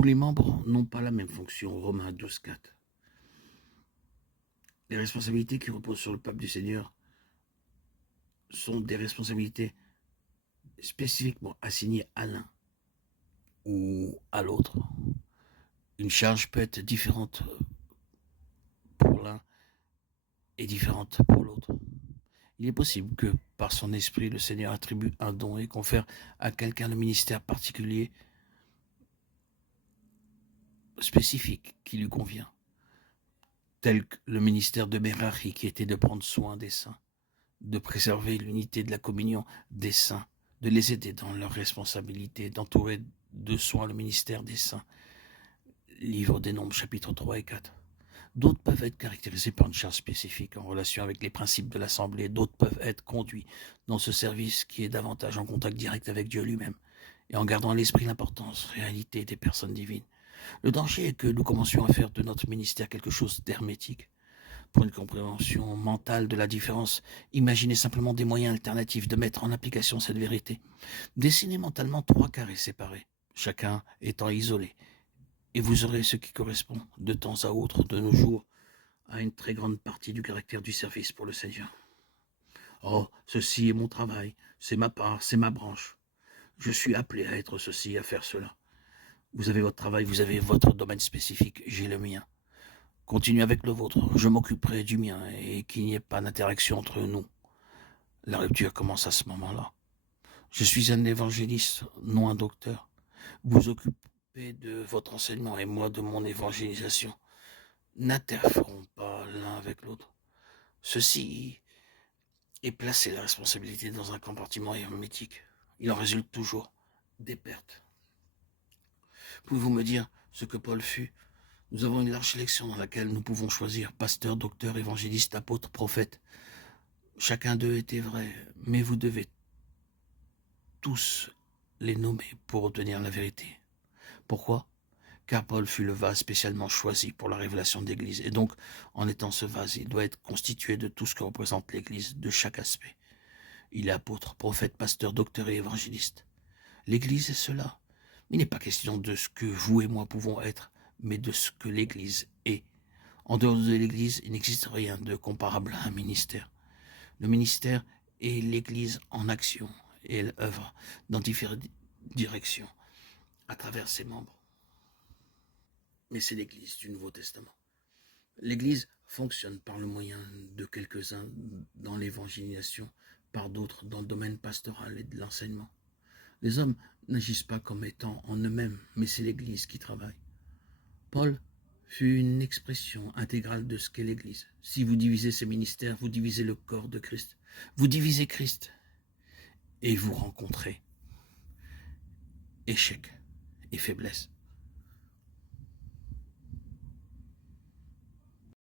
Tous les membres n'ont pas la même fonction. Romains 12,4. Les responsabilités qui reposent sur le peuple du Seigneur sont des responsabilités spécifiquement assignées à l'un ou à l'autre. Une charge peut être différente pour l'un et différente pour l'autre. Il est possible que, par son esprit, le Seigneur attribue un don et confère à quelqu'un le ministère particulier, spécifique, qui lui convient, tel que le ministère de Merari, qui était de prendre soin des saints, de préserver l'unité de la communion des saints, de les aider dans leur responsabilité, d'entourer de soins le ministère des saints. Livre des Nombres, chapitres 3 et 4. D'autres peuvent être caractérisés par une charge spécifique en relation avec les principes de l'Assemblée. D'autres peuvent être conduits dans ce service qui est davantage en contact direct avec Dieu lui-même et en gardant à l'esprit l'importance, réalité des personnes divines. Le danger est que nous commencions à faire de notre ministère quelque chose d'hermétique. Pour une compréhension mentale de la différence, imaginez simplement des moyens alternatifs de mettre en application cette vérité. Dessinez mentalement 3 carrés séparés, chacun étant isolé. Et vous aurez ce qui correspond, de temps à autre, de nos jours, à une très grande partie du caractère du service pour le Seigneur. Oh, ceci est mon travail, c'est ma part, c'est ma branche. Je suis appelé à être ceci, à faire cela. Vous avez votre travail, vous avez votre domaine spécifique, j'ai le mien. Continuez avec le vôtre, je m'occuperai du mien et qu'il n'y ait pas d'interaction entre nous. La rupture commence à ce moment-là. Je suis un évangéliste, non un docteur. Vous occupez de votre enseignement et moi de mon évangélisation. N'interférons pas l'un avec l'autre. Ceci est placer la responsabilité dans un compartiment hermétique. Il en résulte toujours des pertes. Pouvez-vous me dire ce que Paul fut? Nous avons une large sélection dans laquelle nous pouvons choisir pasteur, docteur, évangéliste, apôtre, prophète. Chacun d'eux était vrai, mais vous devez tous les nommer pour obtenir la vérité. Pourquoi? Car Paul fut le vase spécialement choisi pour la révélation de l'Église. Et donc, en étant ce vase, il doit être constitué de tout ce que représente l'Église, de chaque aspect. Il est apôtre, prophète, pasteur, docteur et évangéliste. L'Église est cela. Il n'est pas question de ce que vous et moi pouvons être, mais de ce que l'Église est. En dehors de l'Église, il n'existe rien de comparable à un ministère. Le ministère est l'Église en action et elle œuvre dans différentes directions à travers ses membres. Mais c'est l'Église du Nouveau Testament. L'Église fonctionne par le moyen de quelques-uns dans l'évangélisation, par d'autres dans le domaine pastoral et de l'enseignement. Les hommes n'agissent pas comme étant en eux-mêmes, mais c'est l'Église qui travaille. Paul fut une expression intégrale de ce qu'est l'Église. Si vous divisez ces ministères, vous divisez le corps de Christ. Vous divisez Christ et vous rencontrez échec et faiblesse.